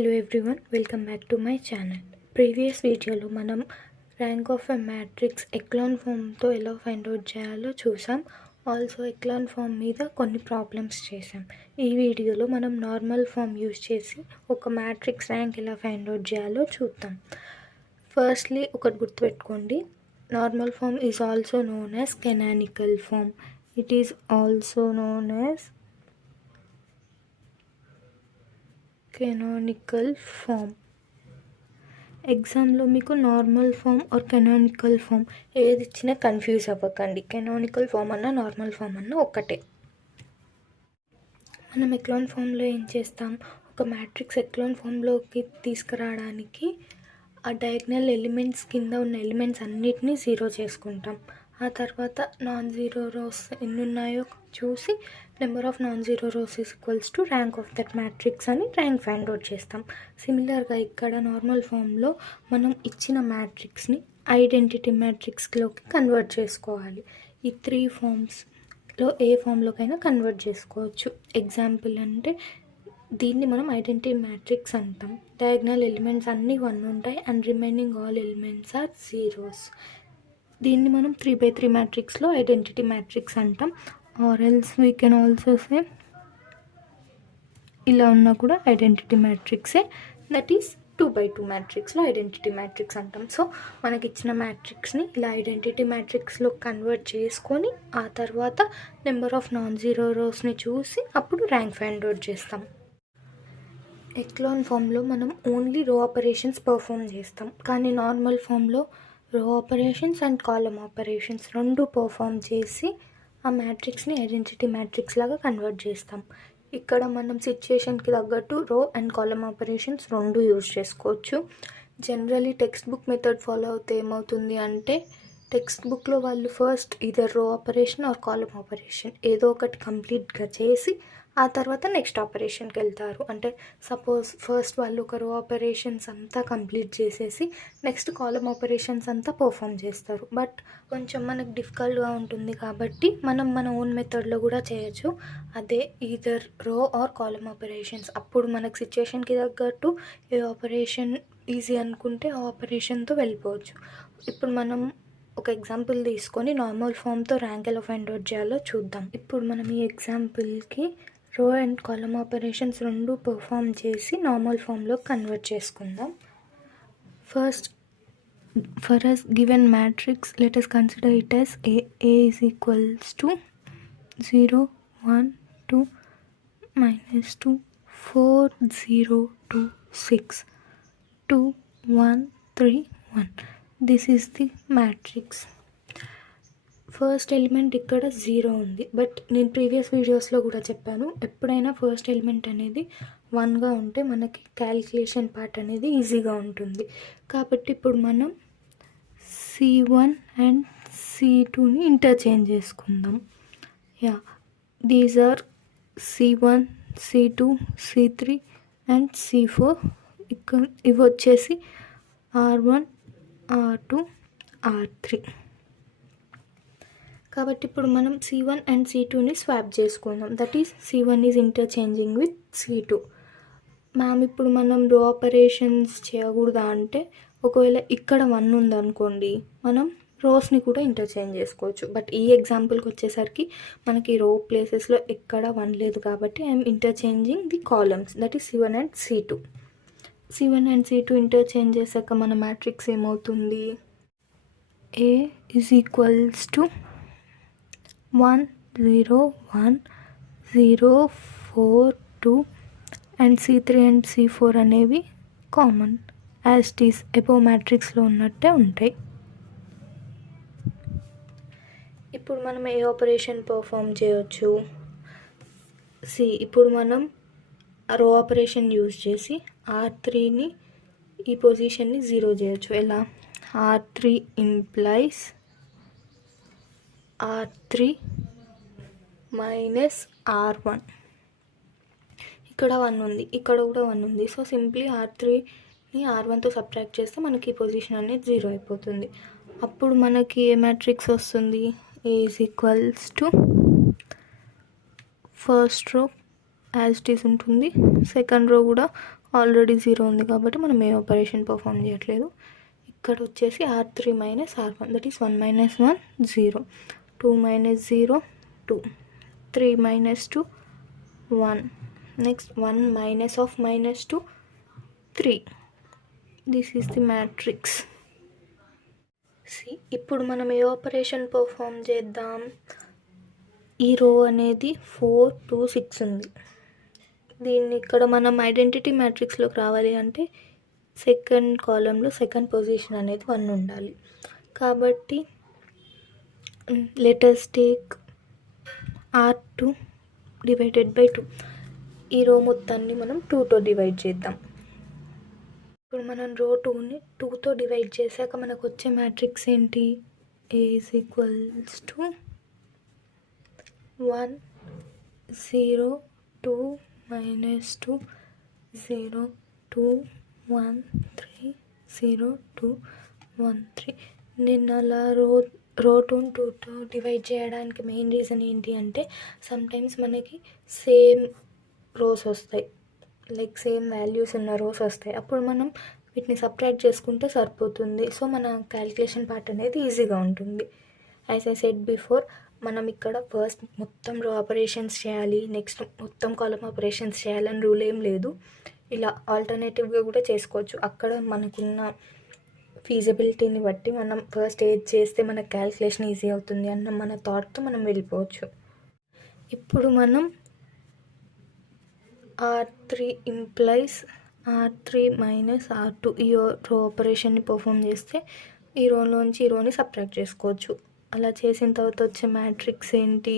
Hello everyone, welcome back to my channel. Previous వీడియోలో మనం rank of a matrix echelon ఫామ్తో ఎలా find out చేయాలో చూసాం. ఆల్సో ఎక్లాన్ ఫామ్ మీద కొన్ని ప్రాబ్లమ్స్ చేసాం. ఈ వీడియోలో మనం నార్మల్ ఫామ్ యూజ్ చేసి ఒక మ్యాట్రిక్స్ ర్యాంక్ ఎలా ఫైండ్ అవుట్ చేయాలో చూద్దాం. ఫస్ట్లీ ఒకటి గుర్తుపెట్టుకోండి, normal form is also known as canonical form. It is also known as canonical form. ఎగ్జామ్లో మీకు normal form or canonical form ఏది ఇచ్చినా కన్ఫ్యూజ్ అవ్వకండి. కెనానికల్ ఫామ్ అన్నా నార్మల్ ఫామ్ అన్నా ఒక్కటే. మనం ఎక్లాన్ ఫామ్లో ఏం చేస్తాం, ఒక మ్యాట్రిక్స్ ఎక్లాన్ ఫామ్లోకి తీసుకురావడానికి ఆ డయాగ్నల్ ఎలిమెంట్స్ కింద ఉన్న ఎలిమెంట్స్ అన్నిటినీ జీరో చేసుకుంటాం. ఆ తర్వాత నాన్ జీరో రోస్ ఎన్ని ఉన్నాయో చూసి number of non zero rose is equals to rank of that matrix అని ర్యాంక్ ఫైండ్ అవుట్ చేస్తాం. సిమిలర్గా ఇక్కడ నార్మల్ ఫామ్లో మనం ఇచ్చిన మ్యాట్రిక్స్ని ఐడెంటిటీ మ్యాట్రిక్స్లోకి కన్వర్ట్ చేసుకోవాలి. ఈ 3 ఫామ్స్లో ఏ ఫామ్లోకైనా కన్వర్ట్ చేసుకోవచ్చు. ఎగ్జాంపుల్ అంటే దీన్ని మనం ఐడెంటిటీ మ్యాట్రిక్స్ అంటాం. డయాగ్నల్ ఎలిమెంట్స్ అన్నీ 1 ఉంటాయి and remaining all elements are zeros. దీన్ని మనం 3x3 మ్యాట్రిక్స్లో ఐడెంటిటీ మ్యాట్రిక్స్ అంటాం. Or else we can also say ఇలా ఉన్నా కూడా ఐడెంటిటీ మ్యాట్రిక్సే, దట్ ఈస్ 2x2 మ్యాట్రిక్స్లో ఐడెంటిటీ మ్యాట్రిక్స్ అంటాం. సో మనకి ఇచ్చిన మ్యాట్రిక్స్ని ఇలా ఐడెంటిటీ మ్యాట్రిక్స్లో కన్వర్ట్ చేసుకొని ఆ తర్వాత నెంబర్ ఆఫ్ నాన్ జీరో రోస్ని చూసి అప్పుడు ర్యాంక్ ఫైండ్ అవుట్ చేస్తాం. ఎక్లాన్ ఫామ్లో మనం ఓన్లీ రో ఆపరేషన్స్ పర్ఫామ్ చేస్తాం, కానీ నార్మల్ ఫామ్లో రో ఆపరేషన్స్ అండ్ కాలమ్ ఆపరేషన్స్ రెండు పర్ఫామ్ చేసి ఆ మ్యాట్రిక్స్ని ఐడెంటిటీ మ్యాట్రిక్స్ లాగా కన్వర్ట్ చేస్తాం. ఇక్కడ మనం సిచ్యుయేషన్కి తగ్గట్టు రో అండ్ కాలమ్ ఆపరేషన్స్ రెండు యూజ్ చేసుకోవచ్చు. Generally text book method follow అవుతే ఏమవుతుంది అంటే, టెక్స్ట్ బుక్లో వాళ్ళు ఫస్ట్ ఇదర్ రో ఆపరేషన్ ఆర్ కాలమ్ ఆపరేషన్ ఏదో ఒకటి కంప్లీట్గా చేసి ఆ తర్వాత నెక్స్ట్ ఆపరేషన్కి వెళ్తారు. అంటే సపోజ్ ఫస్ట్ వాళ్ళు ఒక రో ఆపరేషన్స్ అంతా కంప్లీట్ చేసేసి నెక్స్ట్ కాలమ్ ఆపరేషన్స్ అంతా పర్ఫామ్ చేస్తారు. బట్ కొంచెం మనకు డిఫికల్ట్గా ఉంటుంది కాబట్టి మనం మన ఓన్ మెథడ్లో కూడా చేయొచ్చు. అదే ఈదర్ రో ఆర్ కాలమ్ ఆపరేషన్స్. అప్పుడు మనకు సిచ్యుయేషన్కి తగ్గట్టు ఏ ఆపరేషన్ ఈజీ అనుకుంటే ఆ ఆపరేషన్తో వెళ్ళిపోవచ్చు. ఇప్పుడు మనం ఒక ఎగ్జాంపుల్ తీసుకొని నార్మల్ ఫామ్తో ర్యాంక్ ఎలా ఫైండ్ అవుట్ చేయాలో చూద్దాం. ఇప్పుడు మనం ఈ ఎగ్జాంపుల్కి రో అండ్ కాలమ్ ఆపరేషన్స్ రెండు పర్ఫామ్ చేసి నార్మల్ ఫామ్లో కన్వర్ట్ చేసుకుందాం. First, for us given matrix let us consider it as A is equals to 0 1 2 -2 4 0 2 6 2 1 3 1. This is the matrix. First element ఇక్కడ 0 ఉంది, బట్ నేను ప్రీవియస్ వీడియోస్లో కూడా చెప్పాను, ఎప్పుడైనా ఫస్ట్ ఎలిమెంట్ అనేది 1గా ఉంటే మనకి క్యాలిక్యులేషన్ పార్ట్ అనేది ఈజీగా ఉంటుంది. కాబట్టి ఇప్పుడు మనం C1 అండ్ C2ని ఇంటర్చేంజ్ చేసుకుందాం. These are C1 C2 C3 and C4. ఇక్కడ ఇవి వచ్చేసి R1 R2 R3. కాబట్టి ఇప్పుడు మనం C1 అండ్ C2ని స్వాప్ చేసుకుందాం. That is C1 is interchanging with C2. Ma'am ఇప్పుడు మనం రో ఆపరేషన్స్ చేయకూడదా అంటే, ఒకవేళ ఇక్కడ 1 ఉందనుకోండి మనం రోస్ని కూడా ఇంటర్చేంజ్ చేసుకోవచ్చు. బట్ ఈ ఎగ్జాంపుల్కి వచ్చేసరికి మనకి రో ప్లేసెస్లో ఎక్కడ 1 లేదు కాబట్టి I'm interchanging the columns, that is C1 and C2. C1 and C2 interchange చేశాక మన మ్యాట్రిక్స్ ఏమవుతుంది, A is equals to 1 0 1 0 4 2 and C3 and C4 అనేవి common as it is above మ్యాట్రిక్స్లో ఉన్నట్టే ఉంటాయి. ఇప్పుడు మనం ఏ ఆపరేషన్ పర్ఫామ్ చేయొచ్చు, ఇప్పుడు మనం రో ఆపరేషన్ యూజ్ చేసి R3ని ఈ పొజిషన్ని 0 చేయొచ్చు. ఎలా, R3 implies R3 minus R1. ఇక్కడ 1 ఉంది, ఇక్కడ కూడా 1 ఉంది. సో సింప్లీ R3ని R1తో సబ్ట్రాక్ట్ చేస్తే మనకి ఈ పొజిషన్ అనేది 0 అయిపోతుంది. అప్పుడు మనకి ఏ మ్యాట్రిక్స్ వస్తుంది, A is equals to first row as it is ఉంటుంది, సెకండ్ రో కూడా ఆల్రెడీ 0 ఉంది కాబట్టి మనం ఏ ఆపరేషన్ పర్ఫామ్ చేయట్లేదు. ఇక్కడ వచ్చేసి R3 minus R1 that is 1 minus 1 0, 2 minus 0 2, 3 minus 2 1, next 1 minus of minus 2 3. This is the matrix. ఇప్పుడు మనం ఏ ఆపరేషన్ పర్ఫామ్ చేద్దాం. ఈ రో అనేది 4 2 6 ఉంది. దీన్ని ఇక్కడ మనం ఐడెంటిటీ మ్యాట్రిక్స్లోకి రావాలి అంటే సెకండ్ కాలంలో సెకండ్ పొజిషన్ అనేది 1 ఉండాలి. కాబట్టి let us take R2 divided by 2. ఈ రో మొత్తాన్ని మనం 2తో డివైడ్ చేద్దాం. ఇప్పుడు మనం రో 2ని 2తో డివైడ్ చేశాక మనకు వచ్చే మ్యాట్రిక్స్ ఏంటి? A is equals to 1 0 2 minus 2 0 2 1 3 0 2 1 3. నేను అలా రో 2తో డివైడ్ చేయడానికి మెయిన్ రీజన్ ఏంటి అంటే సమ్టైమ్స్ మనకి సేమ్ రోస్ వస్తాయి, లైక్ సేమ్ వాల్యూస్ ఉన్న రోస్ వస్తాయి. అప్పుడు మనం వీటిని సబ్ట్రాక్ట్ చేసుకుంటే సరిపోతుంది. సో మన క్యాలిక్యులేషన్ పార్ట్ అనేది ఈజీగా ఉంటుంది. యాజ్ ఐ సెడ్ బిఫోర్, మనం ఇక్కడ ఫస్ట్ మొత్తం రో ఆపరేషన్స్ చేయాలి, నెక్స్ట్ మొత్తం కాలమ్ ఆపరేషన్స్ చేయాలని రూల్ ఏం లేదు. ఇలా ఆల్టర్నేటివ్గా కూడా చేసుకోవచ్చు. అక్కడ మనకున్న ఫీజిబిలిటీని బట్టి మనం ఫస్ట్ ఏది చేస్తే మన క్యాలిక్యులేషన్ ఈజీ అవుతుంది అన్న మన థాట్తో మనం వెళ్ళిపోవచ్చు. ఇప్పుడు మనం R3 implies R3 minus R2 ఈ రో ఆపరేషన్ని పర్ఫామ్ చేస్తే ఈ రోలోంచి ఈ రోని సబ్ట్రాక్ట్ చేసుకోవచ్చు. అలా చేసిన తర్వాత వచ్చే మ్యాట్రిక్స్ ఏంటి?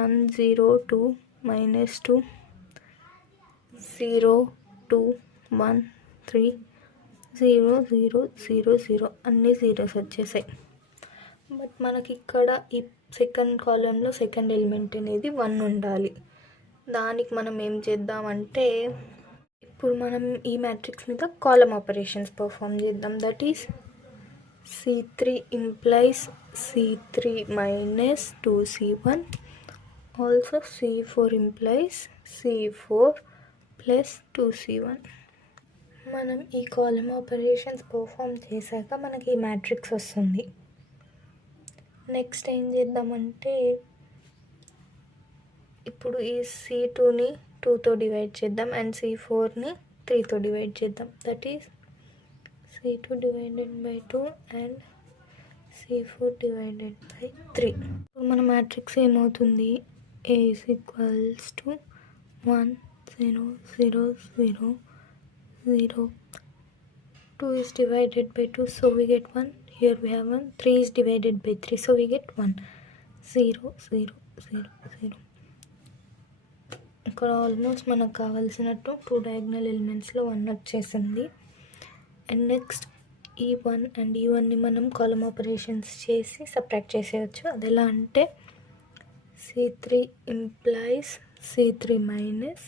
1 0 2 మైనస్ 2 0 2 1 3 0 0 0 0 అన్ని జీరోస్ వచ్చేసాయి. బట్ మనకి ఇక్కడ ఈ సెకండ్ కాలంలో సెకండ్ ఎలిమెంట్ అనేది 1 ఉండాలి. దానికి మనం ఏం చేద్దామంటే ఇప్పుడు మనం ఈ మ్యాట్రిక్స్ మీద కాలమ్ ఆపరేషన్స్ పర్ఫామ్ చేద్దాం. That is C3 implies C3 minus 2C1, also C4 implies C4 plus 2C1. మనం ఈ కాలమ్ ఆపరేషన్స్ పర్ఫామ్ చేశాక మనకి ఈ మ్యాట్రిక్స్ వస్తుంది. నెక్స్ట్ ఏం చేద్దామంటే ఇప్పుడు ఈ C2ని 2తో డివైడ్ చేద్దాం అండ్ C4ని 3తో డివైడ్ చేద్దాం. That is C2 divided by 2 and C4 divided by 3. ఇప్పుడు మన మ్యాట్రిక్స్ ఏమవుతుంది? A is equals to 1 0 0 0 0. 2 is divided by 2, so we get 1. Here we have 1. 3 is divided by 3, so we get 1. 0 0 0 0. ఇక్కడ almost మనకు కావాల్సినట్టు 2 diagonal ఎలిమెంట్స్లో 1 వచ్చేసింది. And next ఈ 1 and ఈ 1ని మనం కాలమ్ ఆపరేషన్స్ చేసి సబ్ట్రాక్ట్ చేసేయచ్చు. అది ఎలా అంటే C3 implies C3 minus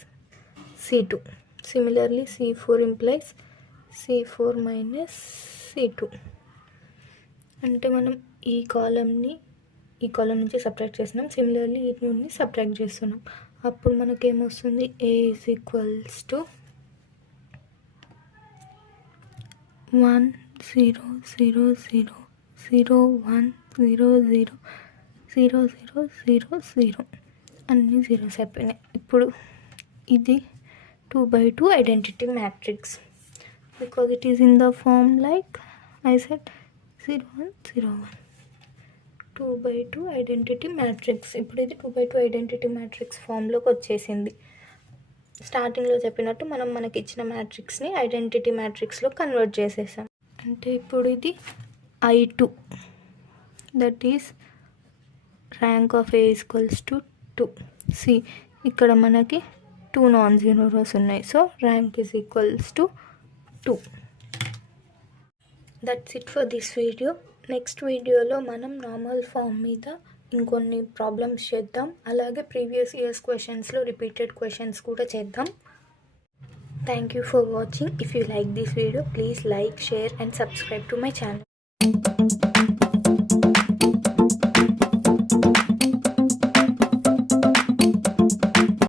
C2. Similarly C4 implies C4 minus C2. అంటే మనం ఈ కాలం నుంచి సబ్ట్రాక్ట్ చేస్తున్నాం, సిమిలర్లీ ఈ నుండి సబ్ట్రాక్ట్ చేస్తున్నాం. అప్పుడు మనకేమొస్తుంది? A is equals to 1 0 0 0 0 1 0 0 0 0 0 0 అన్నీ జీరోస్ అయిపోయినాయి. ఇప్పుడు ఇది 2x2 identity matrix because it is in the form like I said 0 1 0 1. 2x2 identity matrix. ఇప్పుడు ఇది 2x2 ఐడెంటిటీ మ్యాట్రిక్స్ ఫామ్లోకి వచ్చేసింది. స్టార్టింగ్లో చెప్పినట్టు మనం మనకి ఇచ్చిన మ్యాట్రిక్స్ని ఐడెంటిటీ మ్యాట్రిక్స్లో కన్వర్ట్ చేసేసాం. అంటే ఇప్పుడు ఇది I2, that is rank of A equals to 2. See ఇక్కడ మనకి 2 నాన్ జీరో రోస్ ఉన్నాయి, so rank is equals to 2. That's it for this video. Next వీడియోలో మనం నార్మల్ ఫామ్ మీద ఇంకొన్ని ప్రాబ్లమ్స్ చేద్దాం, అలాగే ప్రీవియస్ ఇయర్స్ క్వశ్చన్స్లో రిపీటెడ్ క్వశ్చన్స్ కూడా చేద్దాం. Thank you for watching. If you like this video, please like, share and subscribe to my channel.